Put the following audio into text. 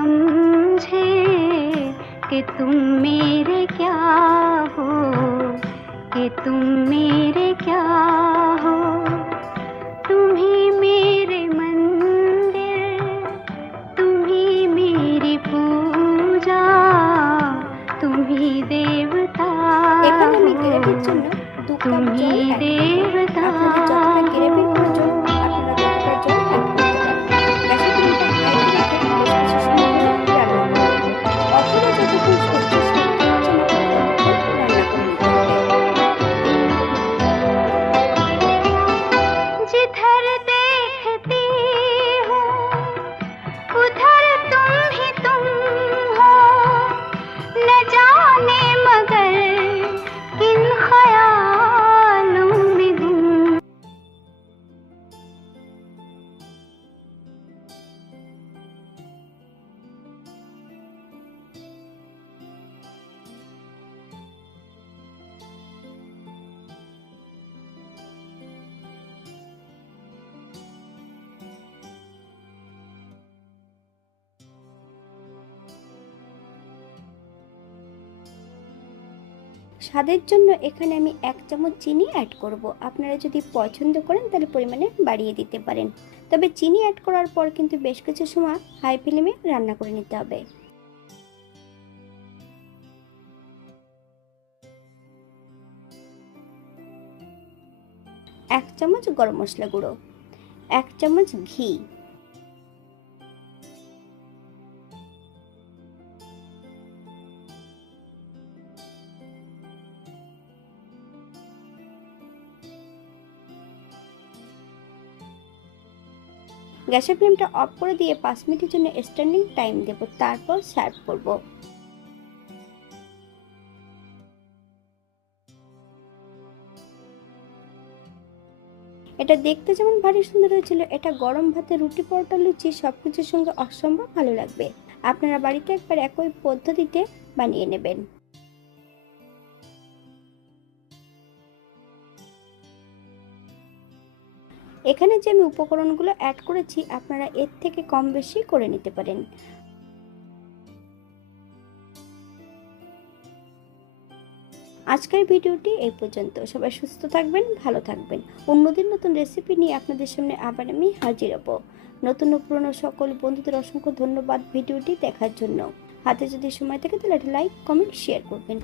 समझे कि तुम मेरे क्या हो, कि तुम मेरे क्या हो। तुम ही मेरे मंदिर, तुम ही मेरी पूजा, तुम ही देवता এখানে আমি हो, গ্রেভির জন্য 2 কাপ तुम জল ही অ্যাড করব। देवता আপনাদের যতটা গ্রেভির हो। প্রয়োজন আপনারা ততটা জল অ্যাড করতে পারেন। গ্যাসের ফ্লেমটা হাইতে রেখে বেশ কিছু সময় ধরে রান্না করে নেব, অথবা যতক্ষণ সবজি সেদ্ধ হচ্ছে না ততক্ষণ রান্না করে নিতে হবে। जिधर देखती हूँ उधर तुम ही तुम हो, न जाने मगर किन ख्यालों में गुम। স্বাদের জন্য এখানে আমি 1 চামচ চিনি অ্যাড করব। আপনারা যদি পছন্দ করেন তাহলে পরিমাণে বাড়িয়ে দিতে পারেন, তবে চিনি অ্যাড করার পর কিন্তু বেশ কিছু সময় হাই ফ্লেমে রান্না করে নিতে হবে। এক চামচ গরম মশলা গুঁড়ো, 1 চামচ ঘি, গ্যাসের ফ্লেমটা অফ করে দিয়ে 5 মিনিটের জন্য স্ট্যান্ডিং টাইম দেব, তারপর সার্ভ করব। এটা দেখতে যেমন ভারী সুন্দর হয়েছিল, এটা গরম ভাতে, রুটি, পরোটা, লুচি সবকিছুর সঙ্গে অসম্ভব ভালো লাগবে। আপনারা বাড়িতে একবার একই পদ্ধতিতে বানিয়ে নেবেন। এখানে যে আমি উপকরণগুলো অ্যাড করেছি আপনারা এর থেকে কম বেশি করে নিতে পারেন। আজকের ভিডিওটি এই পর্যন্ত। সবাই সুস্থ থাকবেন, ভালো থাকবেন। অন্যদিন নতুন রেসিপি নিয়ে আপনাদের সামনে আবার আমি হাজির হব। নতুন ও পুরনো সকল বন্ধুদের অসংখ্য ধন্যবাদ ভিডিওটি দেখার জন্য। হাতে যদি সময় থাকে তাহলে একটা লাইক, কমেন্ট, শেয়ার করবেন।